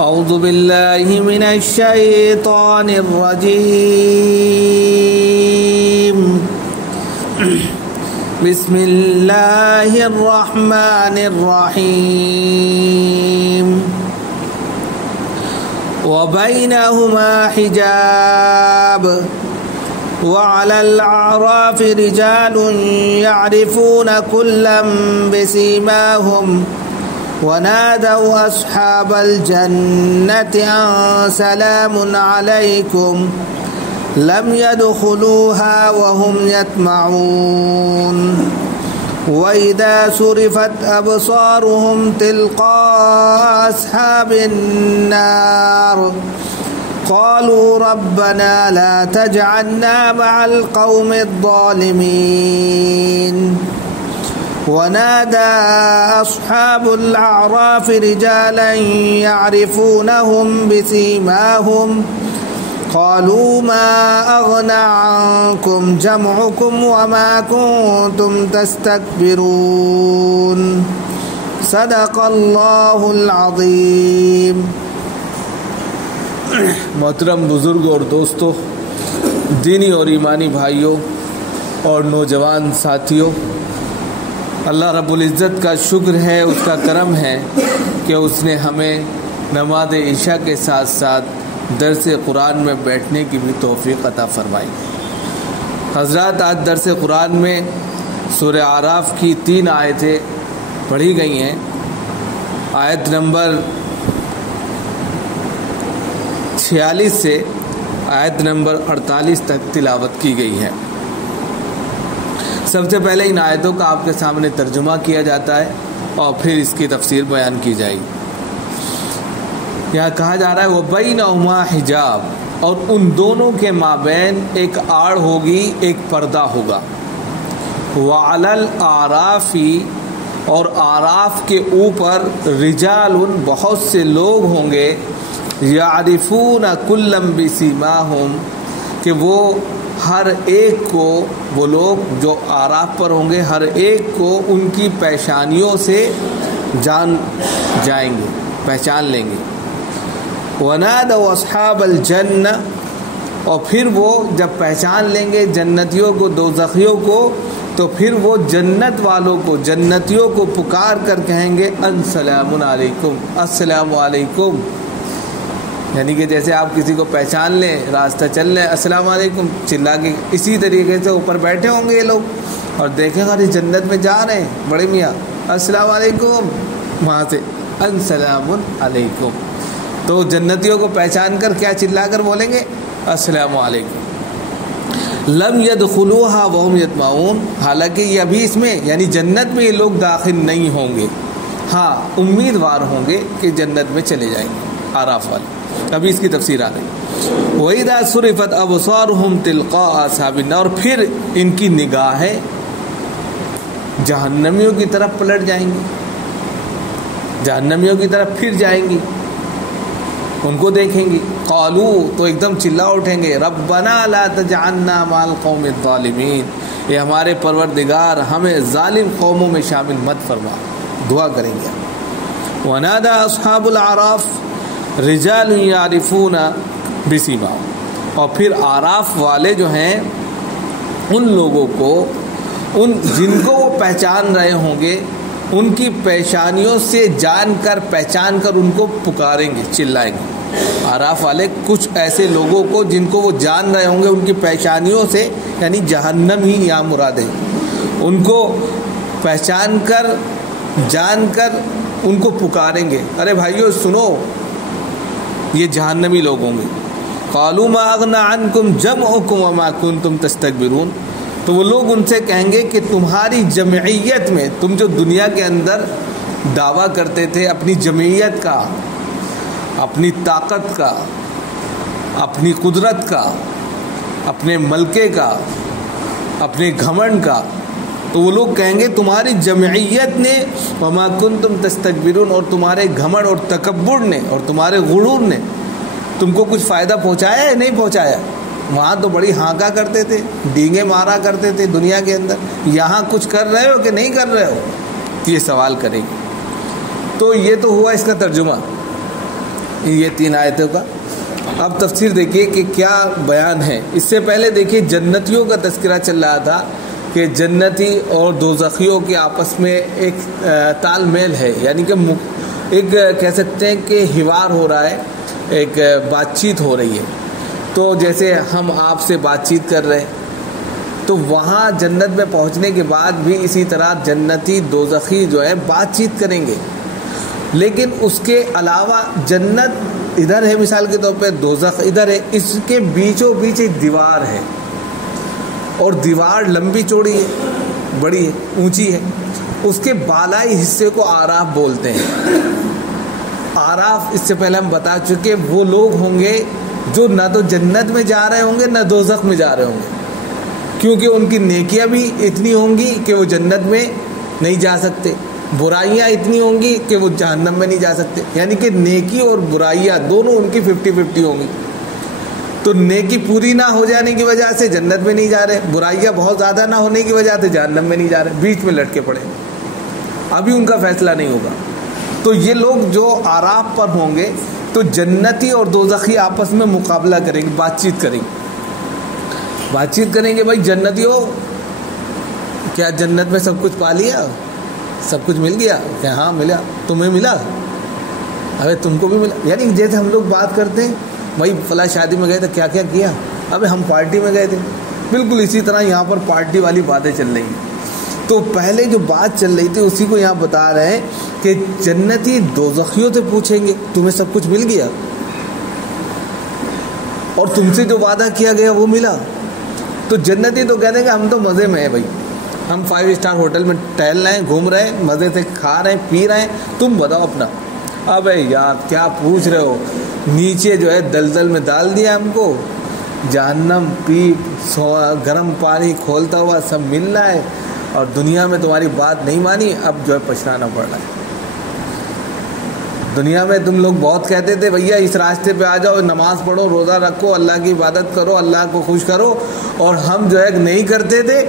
اعوذ باللہ من الشیطان الرجیم بسم اللہ الرحمن الرحیم وبینہما حجاب وعلى الأعراف رجال يعرفون كلا بسيماهم ونادوا أصحاب الجنة أن سلام عليكم لم يدخلوها وهم يطمعون وإذا صرفت أبصارهم تلقاء أصحاب النار قالوا ربنا لا تجعلنا مع القوم الظالمين ونادى أصحاب الأعراف رجالا يعرفونهم بسيماهم قالوا ما أغنى عنكم جمعكم وما كنتم تستكبرون صدق الله العظيم. محترم بزرگ اور دوستو، دینی اور ایمانی بھائیوں اور نوجوان ساتھیوں، اللہ رب العزت کا شکر ہے، اس کا کرم ہے کہ اس نے ہمیں نماز عشاء کے ساتھ ساتھ درس قرآن میں بیٹھنے کی بھی توفیق عطا فرمائی. حضرات، آج درس قرآن میں سورہ اعراف کی 3 آیتیں پڑھی گئی ہیں. آیت نمبر 46 سے آیت نمبر 48 تک تلاوت کی گئی ہے. سب سے پہلے ان آیتوں کا آپ کے سامنے ترجمہ کیا جاتا ہے اور پھر اس کی تفسیر بیان کی جائے گی. یہاں کہا جا رہا ہے وَبَيْنَهُمَا حِجَابٌ، اور ان دونوں کے مابین ایک آڑ ہوگی، ایک پردہ ہوگا. وَعَلَى الْأَعْرَافِ، اور آراف کے اوپر رجال، بہت سے لوگ ہوں گے، یعرفون کلا بسیماہم، کہ وہ ہر ایک کو، وہ لوگ جو آراف پر ہوں گے، ہر ایک کو ان کی پیشانیوں سے جان جائیں گے، پہچان لیں گے. ونادوا اصحاب الجنہ، اور پھر وہ جب پہچان لیں گے جنتیوں کو، دوزخیوں کو، تو پھر وہ جنت والوں کو، جنتیوں کو پکار کر کہیں گے ان سلام علیکم، السلام علیکم. یعنی کہ جیسے آپ کسی کو پہچان لیں، راستہ چل لیں، السلام علیکم چلا کے، اسی طریقے سے اوپر بیٹھے ہوں گے یہ لوگ اور دیکھیں گے جنت میں جا رہے ہیں بڑے میاں، السلام علیکم، وہاں سے السلام علیکم. تو جنتیوں کو پہچان کر کیا چلا کر بولیں گے؟ السلام علیکم. لم يدخلوها وهم يطمعون، حالانکہ یہ ابھی اس میں یعنی جنت میں یہ لوگ داخل نہیں ہوں گے، ہاں امیدوار ہوں گے کہ جنت میں چلے جائیں گے. آراف والے ابھی اس کی تفسیر آ گئی. وَإِذَا صُرِفَتْ أَبْصَارُهُمْ تِلْقَاءَ أَصْحَابِ النَّارِ، اور پھر ان کی نگاہیں جہنمیوں کی طرف پلٹ جائیں گی، جہنمیوں کی طرف پھر جائیں گی، ان کو دیکھیں گی. قالوا، تو ایک دم چلا اٹھیں گے، ربنا لا تجعلنا مع القوم الظالمین، یہ ہمارے پروردگار ہمیں ظالم قوموں میں شامل مت فرما. دعا کریں گے. ونادى اصحاب الاعراف رجال یعرفون بسیماہم، اور پھر آراف والے جو ہیں ان لوگوں کو، ان جن کو وہ پہچان رہے ہوں گے، ان کی پیشانیوں سے جان کر، پہچان کر ان کو پکاریں گے، چلائیں گے. آراف والے کچھ ایسے لوگوں کو جن کو وہ جان رہے ہوں گے، ان کی پیشانیوں سے، یعنی جہنم ہی یہاں مراد ہے، ان کو پہچان کر، جان کر ان کو پکاریں گے، ارے بھائیو سنو، یہ جہنمی لوگ ہوں گے. قالوا ما اغنى عنكم جمعكم وما كنتم تستكبرون، تو وہ لوگ ان سے کہیں گے کہ تمہاری جمعیت میں، تم جو دنیا کے اندر دعویٰ کرتے تھے اپنی جمعیت کا، اپنی طاقت کا، اپنی قدرت کا، اپنے ملکے کا، اپنے گھمنڈ کا، تو وہ لوگ کہیں گے تمہاری جمعیت نے، وما کنتم تستکبرون، اور تمہارے گھمنڈ اور تکبر نے اور تمہارے غرور نے تم کو کچھ فائدہ پہنچایا ہے؟ نہیں پہنچایا. وہاں تو بڑی ہانکا کرتے تھے، ڈینگے مارا کرتے تھے دنیا کے اندر، یہاں کچھ کر رہے ہو کہ نہیں کر رہے ہو؟ یہ سوال کریں گے. تو یہ تو ہوا اس کا ترجمہ. یہ 3 آیتوں کا۔ اب تفسیر دیکھیے کہ کیا بیان ہے۔ اس سے پہلے دیکھیے جنتیوں کا تذکرہ چل رہا تھا کہ جنتی اور دوزخیوں کے آپس میں ایک تال میل ہے، یعنی کہ ایک کہہ سکتے ہیں کہ حوار ہو رہا ہے، ایک بات چیت ہو رہی ہے۔ تو جیسے ہم آپ سے بات چیت کر رہے ہیں، تو وہاں جنت میں پہنچنے کے بعد بھی اسی طرح جنتی دوزخی جو ہے بات چیت کریں گے، لیکن اس کے علاوہ جنت ادھر ہے مثال کے طور پہ، دوزخ ادھر ہے، اس کے بیچوں بیچ ایک دیوار ہے، اور دیوار لمبی چوڑی ہے، بڑی ہے، اونچی ہے۔ اس کے بالائی حصے کو آراف بولتے ہیں۔ آراف اس سے پہلے ہم بتا چکے وہ لوگ ہوں گے جو نہ تو جنت میں جا رہے ہوں گے نہ دوزخ میں جا رہے ہوں گے، کیونکہ ان کی نیکیاں بھی اتنی ہوں گی کہ وہ جنت میں نہیں جا سکتے، برائیاں اتنی ہوں گی کہ وہ جہنم میں نہیں جا سکتے، یعنی کہ نیکی اور برائیاں دونوں ان کی 50-50 ہوں گی۔ تو نیکی پوری نہ ہو جانے کی وجہ سے جنت میں نہیں جا رہے، برائیاں بہت زیادہ نہ ہونے کی وجہ سے جہنم میں نہیں جا رہے، بیچ میں لٹکے پڑے، ابھی ان کا فیصلہ نہیں ہوگا۔ تو یہ لوگ جو آراف پر ہوں گے تو جنتی اور دوزخی آپس میں مقابلہ کریں گے، بات چیت کریں گے۔ بھائی جنتیوں، کیا جنت میں سب کچھ پا لیا، سب کچھ مل گیا؟ کہ ہاں ملا۔ تمہیں ملا؟ ابے تم کو بھی ملا۔ یعنی جیسے ہم لوگ بات کرتے ہیں، بھائی فلاں شادی میں گئے تھے، کیا کیا کیا؟ ابے ہم پارٹی میں گئے تھے۔ بالکل اسی طرح یہاں پر پارٹی والی باتیں چل رہی ہیں۔ تو پہلے جو بات چل رہی تھی اسی کو یہاں بتا رہے ہیں کہ جنتی دوزخیوں سے پوچھیں گے تمہیں سب کچھ مل گیا، اور تم سے جو وعدہ کیا گیا وہ ملا؟ تو جنتی تو کہتے ہیں کہ ہم تو مزے میں ہیں بھائی، ہم 5 اسٹار ہوٹل میں ٹہل رہے ہیں، گھوم رہے ہیں، مزے سے کھا رہے ہیں، پی رہے ہیں، تم بتاؤ اپنا۔ ابے یار کیا پوچھ رہے ہو، نیچے جو ہے دلدل میں ڈال دیا ہم کو، جہنم پیپ گرم پانی کھولتا ہوا سب مل رہا ہے، اور دنیا میں تمہاری بات نہیں مانی، اب جو ہے پچھتانا پڑ رہا ہے۔ دنیا میں تم لوگ بہت کہتے تھے بھیا اس راستے پہ آ جاؤ، نماز پڑھو، روزہ رکھو، اللہ کی عبادت کرو، اللہ کو خوش کرو، اور ہم جو ہے نہیں کرتے تھے،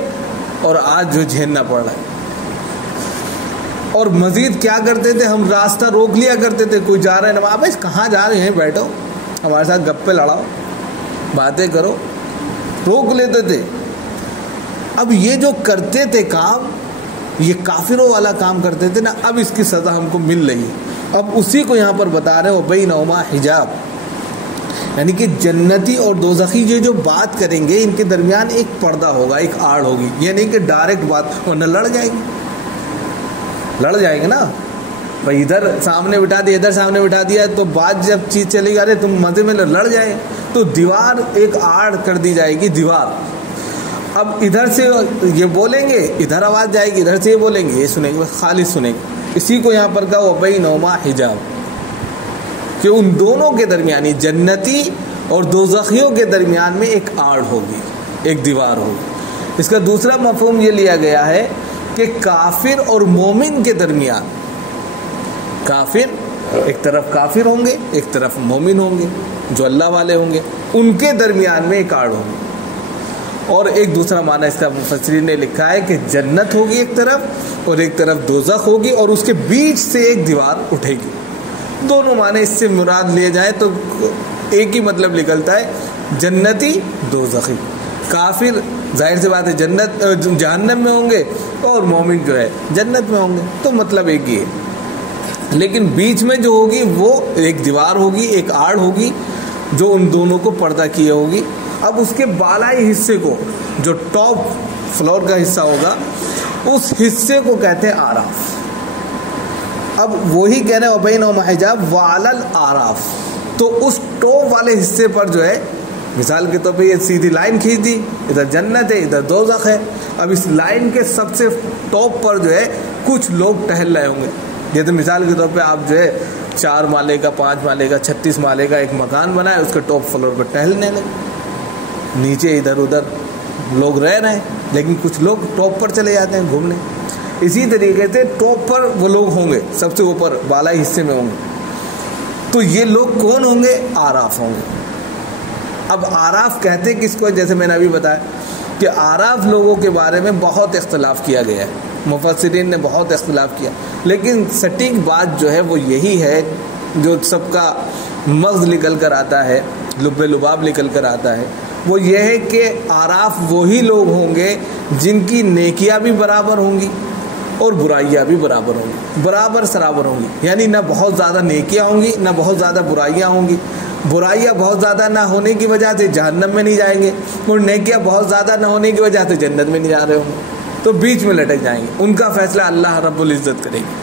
اور آج جو جھیلنا پڑ رہا ہے۔ اور مزید کیا کرتے تھے، ہم راستہ روک لیا کرتے تھے، کوئی جا رہے ہیں نماز، بھائی کہاں جا رہے ہیں، بیٹھو ہمارے ساتھ گپے لڑاؤ، باتیں کرو، روک لیتے تھے۔ اب یہ جو کرتے تھے کام، یہ کافروں والا کام کرتے تھے نا، اب اس کی سزا ہم کو مل رہی ہے۔ اب اسی کو یہاں پر بتا رہے ہیں، وبینہما حجاب، یعنی کہ جنتی اور دوزخی یہ جو بات کریں گے ان کے درمیان ایک پردہ ہوگا، ایک آڑ ہوگی، یہ نہیں کہ ڈائریکٹ بات، ورنہ لڑ جائیں گے نا بھائی، ادھر سامنے بٹھا دیا، ادھر سامنے بٹھا دیا، تو بات جب چیز چلے گی، ارے تم مزے میں لڑ جائے، تو دیوار ایک آڑ کر دی جائے گی، دیوار۔ اب ادھر سے یہ بولیں گے، ادھر آواز جائے گی، ادھر سے یہ بولیں گے، یہ سنیں گے، خالص سنیں گے۔ اسی کو یہاں پر کہا وبینہما حجاب، کہ ان دونوں کے درمیان، جنتی اور دوزخیوں کے درمیان میں ایک آڑ ہوگی، ایک دیوار ہوگی۔ اس کا دوسرا مفہوم یہ لیا گیا ہے کہ کافر اور مومن کے درمیان، کافر ایک طرف کافر ہوں گے، ایک طرف مومن ہوں گے جو اللہ والے ہوں گے، ان کے درمیان میں ایک آڑ ہوگی۔ اور ایک دوسرا معنی اس کا مفسرین نے لکھا ہے کہ جنت ہوگی ایک طرف اور ایک طرف دوزخ ہوگی، اور اس کے بیچ سے ایک دیوار اٹھے گی۔ دونوں معنی اس سے مراد لیے جائیں تو ایک ہی مطلب نکلتا ہے، جنتی دوزخی۔ کافر ظاہر سی بات ہے جہنم میں ہوں گے، اور مومن جو ہے جنت میں ہوں گے، تو مطلب ایک ہی ہے۔ لیکن بیچ میں جو ہوگی وہ ایک دیوار ہوگی، ایک آڑ ہوگی جو ان دونوں کو پردہ کیے ہوگی۔ اب اس کے بالائی حصے کو، جو ٹاپ فلور کا حصہ ہوگا، اس حصے کو کہتے ہیں آراف۔ اب وہی کہہ رہے ہیں وبینہما حجاب وعلی الاعراف، تو اس ٹاپ والے حصے پر جو ہے، مثال کے طور پہ یہ سیدھی لائن کھینچ دی، ادھر جنت ہے، ادھر دوزخ ہے۔ اب اس لائن کے سب سے ٹاپ پر جو ہے کچھ لوگ ٹہل رہے ہوں گے، جیسے مثال کے طور پہ آپ جو ہے 4 مالے کا، 5 مالے کا، 36 مالے کا ایک مکان بنا ہے، اس کے ٹاپ فلور پر ٹہلنے لگے، نیچے ادھر ادھر لوگ رہ رہے ہیں، لیکن کچھ لوگ ٹاپ پر چلے جاتے ہیں گھومنے۔ اسی طریقے سے ٹاپ پر وہ لوگ ہوں گے، سب سے اوپر بالائی حصے میں ہوں گے، تو یہ لوگ کون ہوں گے؟ آراف ہوں گے۔ اب آراف کہتے کس کو؟ جیسے میں نے ابھی بتایا کہ آراف لوگوں کے بارے میں بہت اختلاف کیا گیا ہے، مفسرین نے بہت اختلاف کیا، لیکن سٹیک بات جو ہے وہ یہی ہے جو سب کا مغز نکل کر آتا ہے، لب لباب نکل کر آتا ہے، وہ یہ ہے کہ اعراف وہی لوگ ہوں گے جن کی نیکیاں بھی برابر ہوں گی اور برائیاں بھی برابر ہوں گی، برابر سرابر ہوں گی، یعنی نہ بہت زیادہ نیکیاں ہوں گی نہ بہت زیادہ برائیاں ہوں گی۔ برائیاں بہت زیادہ نہ ہونے کی وجہ سے جہنم میں نہیں جائیں گے اور نیکیاں بہت زیادہ نہ ہونے کی وجہ سے جنت میں نہیں جا رہے ہوں گے، تو بیچ میں لٹک جائیں گے۔ ان کا فیصلہ اللہ رب العزت کرے گی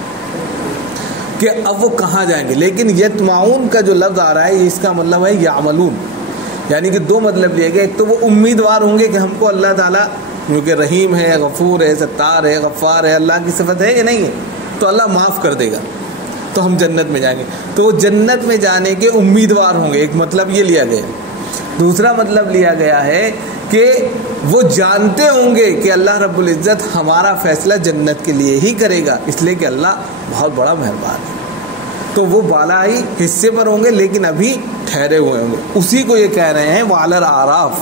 کہ اب وہ کہاں جائیں گے۔ لیکن یتمعون کا جو لفظ آ رہا ہے اس کا مطلب ہے یعملون، یعنی کہ دو مطلب لیے گئے۔ ایک تو وہ امیدوار ہوں گے کہ ہم کو اللہ تعالیٰ کیونکہ رحیم ہے، غفور ہے، ستار ہے، غفار ہے، اللہ کی صفت ہے یا نہیں ہے، تو اللہ معاف کر دے گا تو ہم جنت میں جائیں گے، تو وہ جنت میں جانے کے امیدوار ہوں گے، ایک مطلب یہ لیا گیا۔ دوسرا مطلب لیا گیا ہے کہ وہ جانتے ہوں گے کہ اللہ رب العزت ہمارا فیصلہ جنت کے لیے ہی کرے گا، اس لیے کہ اللہ بہت بڑا مہربان ہے، تو وہ بالا ہی حصے پر ہوں گے لیکن ابھی ٹھہرے ہوئے ہوں گے۔ اسی کو یہ کہہ رہے ہیں وعلی اعراف۔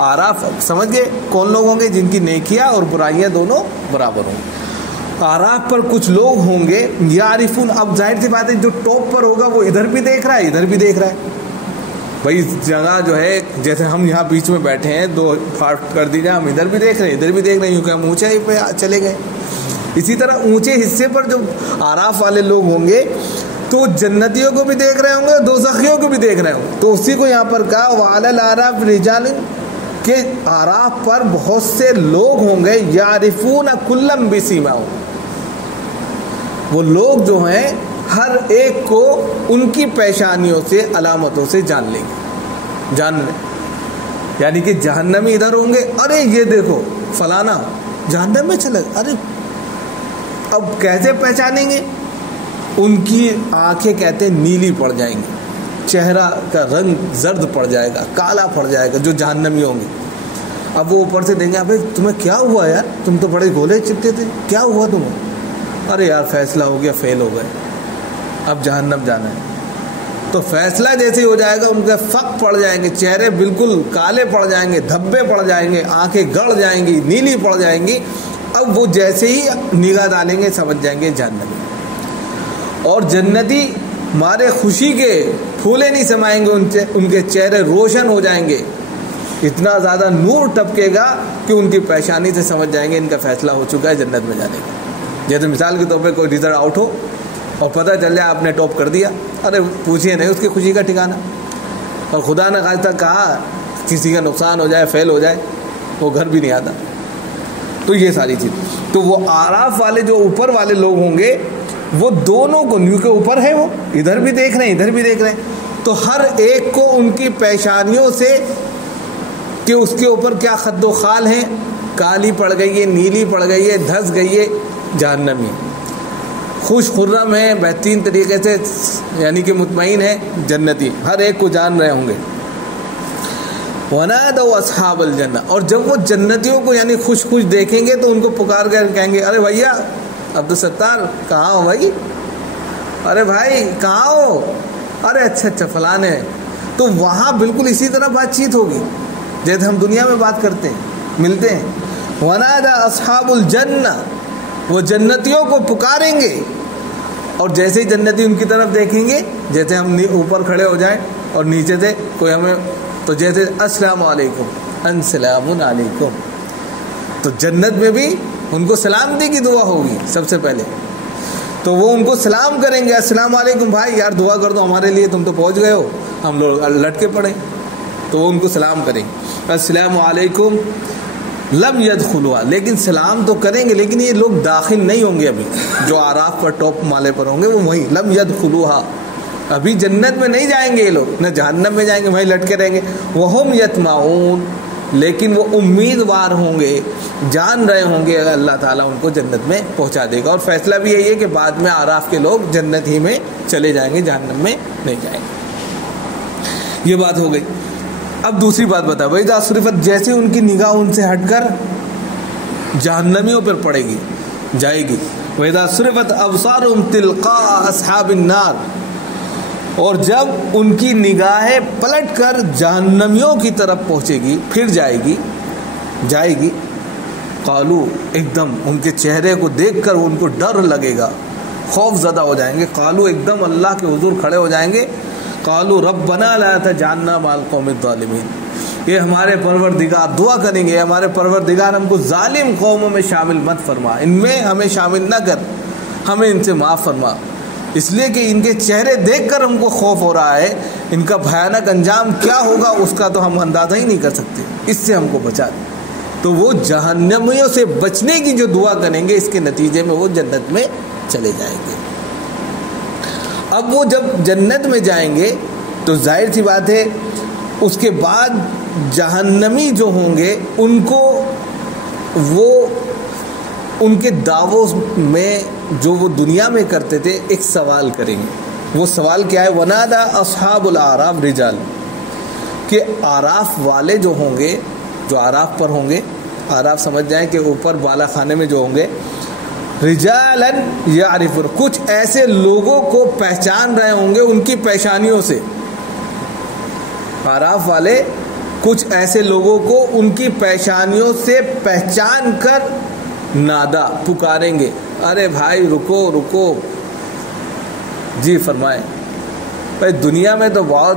اعراف سمجھ گئے کون لوگ ہوں گے؟ جن کی نیکیاں اور برائیاں دونوں برابر ہوں گے۔ اعراف پر کچھ لوگ ہوں گے یعرفون، اب ظاہر سی بات ہے جو ٹاپ پر ہوگا وہ ادھر بھی دیکھ رہا ہے ادھر بھی دیکھ رہا ہے۔ بھائی جگہ جو ہے جیسے ہم یہاں بیچ میں بیٹھے ہیں، دو پارٹ کر دی جائے، ہم ادھر بھی دیکھ رہے ہیں ادھر بھی دیکھ رہے ہیں کیونکہ ہم اونچائی پہ چلے گئے۔ اسی طرح اونچے حصے پر جو اعراف والے لوگ ہوں گے تو جنتیوں کو بھی دیکھ رہے ہوں گے، دوزخیوں کو بھی دیکھ رہے ہوں گے، تو اسی کو یہاں پر کہا وعلی الاعراف رجال، کہ اعراف پر بہت سے لوگ ہوں گے یعرفون کلا بسیماہم، وہ لوگ جو ہیں ہر ایک کو ان کی پیشانیوں سے علامتوں سے جان لیں گے، جان لیں، یعنی کہ جہنمی ادھر ہوں گے، ارے یہ دیکھو فلانا جہنم میں چلے، ارے اب کیسے پہچانیں گے؟ ان کی آنکھیں کہتے ہیں نیلی پڑ جائیں گی، چہرہ کا رنگ زرد پڑ جائے گا، کالا پڑ جائے گا جو جہنمی ہوں گے۔ اب وہ اوپر سے دیں گے ابے تمہیں کیا ہوا یار، تم تو بڑے گولے چپتے تھے، کیا ہوا تمہیں؟ ارے یار فیصلہ ہو گیا، فیل ہو گئے، اب جہنم جانا ہے۔ تو فیصلہ جیسے ہی ہو جائے گا ان کے فق پڑ جائیں گے، چہرے بالکل کالے پڑ جائیں گے، دھبے پڑ جائیں گے، آنکھیں گڑ جائیں گی، نیلی پڑ جائیں گی۔ اب وہ جیسے ہی نگاہ ڈالیں گے سمجھ جائیں گے جہنمی، اور جنتی مارے خوشی کے پھولے نہیں سمائیں گے، ان کے چہرے روشن ہو جائیں گے، اتنا زیادہ نور ٹپکے گا کہ ان کی پیشانی سے سمجھ جائیں گے ان کا فیصلہ ہو چکا ہے جنت میں جانے کا۔ جیسے مثال کے طور پہ کوئی رزلٹ آؤٹ ہو اور پتہ چل جائے آپ نے ٹاپ کر دیا، ارے پوچھیے نہیں اس کی خوشی کا ٹھکانا، اور خدا نے خاص تک کہا کسی کا نقصان ہو جائے، فیل ہو جائے، وہ گھر بھی نہیں آتا۔ تو یہ ساری چیز، تو وہ اعراف والے جو اوپر والے لوگ ہوں گے وہ دونوں کو، نیو کے اوپر ہے وہ ادھر بھی دیکھ رہے ہیں ادھر بھی دیکھ رہے ہیں، تو ہر ایک کو ان کی پیشانیوں سے کہ اس کے اوپر کیا خد و خال ہیں، کالی پڑ گئی ہے، نیلی پڑ گئی ہے، دھس گئی ہے، جہنمی، خوش خرم ہے، بہترین طریقے سے یعنی کہ مطمئن ہے، جنتی، ہر ایک کو جان رہے ہوں گے۔ وَنَادَوْا أَصْحَابَ الْجَنَّةِ، اور جب وہ جنتیوں کو یعنی خوش خوش دیکھیں گے تو ان کو پکار کر کہیں گے ارے بھیا عبدالستار کہاں ہو بھائی، ارے بھائی کہاں ہو، ارے اچھا فلاں ہے، تو وہاں بالکل اسی طرح بات چیت ہوگی جیسے ہم دنیا میں بات کرتے ہیں، ملتے ہیں۔ وَنَادَى أَصْحَابُ الْجَنَّةِ، وہ جنتیوں کو پکاریں گے، اور جیسے ہی جنتی ان کی طرف دیکھیں گے، جیسے ہم اوپر کھڑے ہو جائیں اور نیچے سے کوئی ہمیں، تو جیسے السلام علیکم، السلام علیکم، تو جنت میں بھی ان کو سلامتی کی دعا ہوگی سب سے پہلے، تو وہ ان کو سلام کریں گے، السلام علیکم بھائی یار دعا کر دو ہمارے لیے، تم تو پہنچ گئے ہو، ہم لوگ لٹکے پڑے، تو وہ ان کو سلام کریں گے، السلام علیکم لم یدخلوا، لیکن سلام تو کریں گے لیکن یہ لوگ داخل نہیں ہوں گے، ابھی جو اعراف پر ٹاپ مالے پر ہوں گے وہ وہیں لم یدخلوها، ابھی جنت میں نہیں جائیں گے یہ لوگ، نہ جہنم میں جائیں گے، وہیں لٹکے رہیں گے، وہم یطمعون، لیکن وہ امیدوار ہوں گے، جان رہے ہوں گے اللہ تعالیٰ ان کو جنت میں پہنچا دے گا، اور فیصلہ بھی یہی ہے کہ بعد میں اعراف کے لوگ جنت ہی میں چلے جائیں گے، جہنم میں نہیں جائیں گے۔ یہ بات ہو گئی۔ اب دوسری بات بتا، وَإِذَا صُرِفَتْ، جیسے ان کی نگاہ ان سے ہٹ کر جہنمیوں پر پڑے گی، جائے گی، وَإِذَا صُرِفَتْ أَبْصَارُهُمْ تِلْقَاءَ أَصْحَابِ النَّارِ، اور جب ان کی نگاہیں پلٹ کر جہنمیوں کی طرف پہنچے گی، پھر جائے گی، قالو، ایک دم ان کے چہرے کو دیکھ کر ان کو ڈر لگے گا، خوف زدہ ہو جائیں گے، قالو، ایک دم اللہ کے حضور کھڑے ہو جائیں گے، قالوا ربنا لا تجعلنا مع القوم الظالمین، یہ ہمارے پروردگار دعا کریں گے، ہمارے پروردگار ہم کو ظالم قوموں میں شامل مت فرما، ان میں ہمیں شامل نہ کر، ہمیں ان سے معاف فرما، اس لیے کہ ان کے چہرے دیکھ کر ہم کو خوف ہو رہا ہے، ان کا بھیانک انجام کیا ہوگا اس کا تو ہم اندازہ ہی نہیں کر سکتے، اس سے ہم کو بچا دے۔ تو وہ جہنمیوں سے بچنے کی جو دعا کریں گے، اس کے نتیجے میں وہ جنت میں چلے جائیں گے۔ اب وہ جب جنت میں جائیں گے تو ظاہر سی بات ہے اس کے بعد جہنمی جو ہوں گے ان کو وہ ان کے دعووں میں جو وہ دنیا میں کرتے تھے ایک سوال کریں گے۔ وہ سوال کیا ہے؟ ونادا اصحاب الاعراف رجال، کہ اعراف والے جو ہوں گے، جو اعراف پر ہوں گے، اعراف سمجھ جائیں کہ اوپر بالا خانے میں جو ہوں گے، رجالا یعرفون، کچھ ایسے لوگوں کو پہچان رہے ہوں گے ان کی پیشانیوں سے۔ اعراف والے کچھ ایسے لوگوں کو ان کی پیشانیوں سے پہچان کر نادا پکاریں گے، ارے بھائی رکو رکو، جی فرمائیں۔ بھائی دنیا میں تو بہت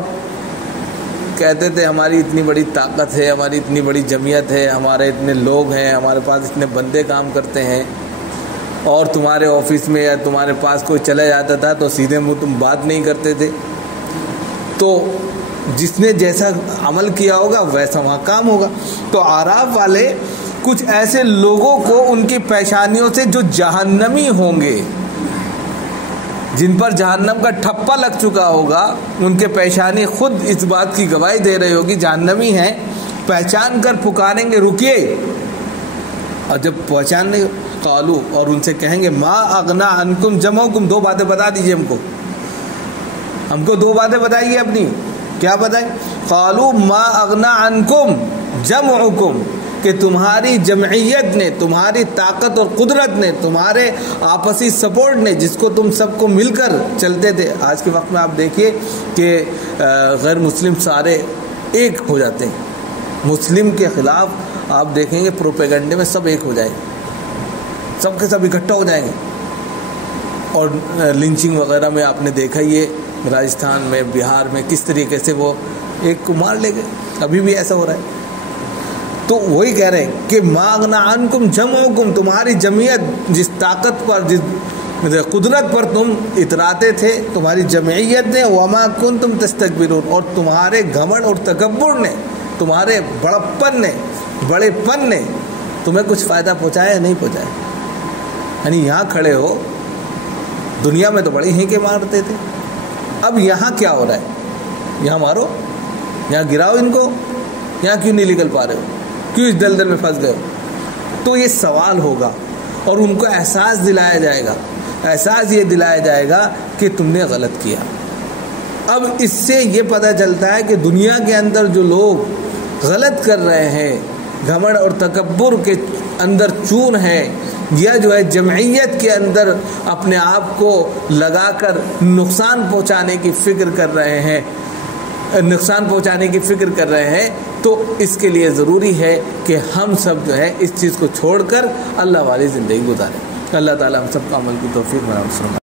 کہتے تھے ہماری اتنی بڑی طاقت ہے، ہماری اتنی بڑی جمعیت ہے، ہمارے اتنے لوگ ہیں، ہمارے پاس اتنے بندے کام کرتے ہیں، اور تمہارے آفس میں یا تمہارے پاس کوئی چلا جاتا تھا تو سیدھے منہ تم بات نہیں کرتے تھے، تو جس نے جیسا عمل کیا ہوگا ویسا وہاں کام ہوگا۔ تو اعراف والے کچھ ایسے لوگوں کو ان کی پیشانیوں سے جو جہنمی ہوں گے، جن پر جہنم کا ٹھپا لگ چکا ہوگا، ان کے پیشانی خود اس بات کی گواہی دے رہی ہوگی جہنمی ہیں، پہچان کر پکاریں گے رکیے، اور جب پہچاننے قالو، اور ان سے کہیں گے ما اغنا عنکم جمعکم، دو باتیں بتا دیجئے ہم کو دو باتیں بتائیے اپنی، کیا بتائیں؟ قالو ما اغنا عنکم جمعکم، کہ تمہاری جمعیت نے، تمہاری طاقت اور قدرت نے، تمہارے آپسی سپورٹ نے، جس کو تم سب کو مل کر چلتے تھے، آج کے وقت میں آپ دیکھیے کہ غیر مسلم سارے ایک ہو جاتے ہیں، مسلم کے خلاف آپ دیکھیں گے پروپیگنڈے میں سب ایک ہو جائیں گے، سب کے سب اکٹھا ہو جائیں گے، اور لنچنگ وغیرہ میں آپ نے دیکھا یہ راجستھان میں، بہار میں کس طریقے سے وہ ایک کو مار لے گئے، ابھی بھی ایسا ہو رہا ہے۔ تو وہی کہہ رہے ہیں کہ ما اغنا عنکم جمعکم، تمہاری جمعیت جس طاقت پر، جس قدرت پر تم اتراتے تھے، تمہاری جمعیت نے، وما کنتم تستکبرون، اور تمہارے گھمنڈ اور تکبر نے، تمہارے بڑپن نے، بڑے پن نے تمہیں کچھ فائدہ پہنچایا یا نہیں پہنچایا؟ یعنی یہاں کھڑے ہو، دنیا میں تو بڑے ہینکے مارتے تھے، اب یہاں کیا ہو رہا ہے؟ یہاں مارو، یہاں گراؤ ان کو، یہاں کیوں نہیں نکل پا رہے ہو، کیوں اس دلدل میں پھنس گئے ہو؟ تو یہ سوال ہوگا، اور ان کو احساس دلایا جائے گا، احساس یہ دلایا جائے گا کہ تم نے غلط کیا۔ اب اس سے یہ پتہ چلتا ہے کہ دنیا کے اندر جو لوگ غلط کر رہے ہیں، گھمنڈ اور تکبر کے اندر چور ہیں، یا جو ہے جمعیت کے اندر اپنے آپ کو لگا کر نقصان پہنچانے کی فکر کر رہے ہیں، تو اس کے لیے ضروری ہے کہ ہم سب جو ہے اس چیز کو چھوڑ کر اللہ والی زندگی گزاریں۔ اللہ تعالیٰ ہم سب کا عمل کی توفیق بنا فرمائے۔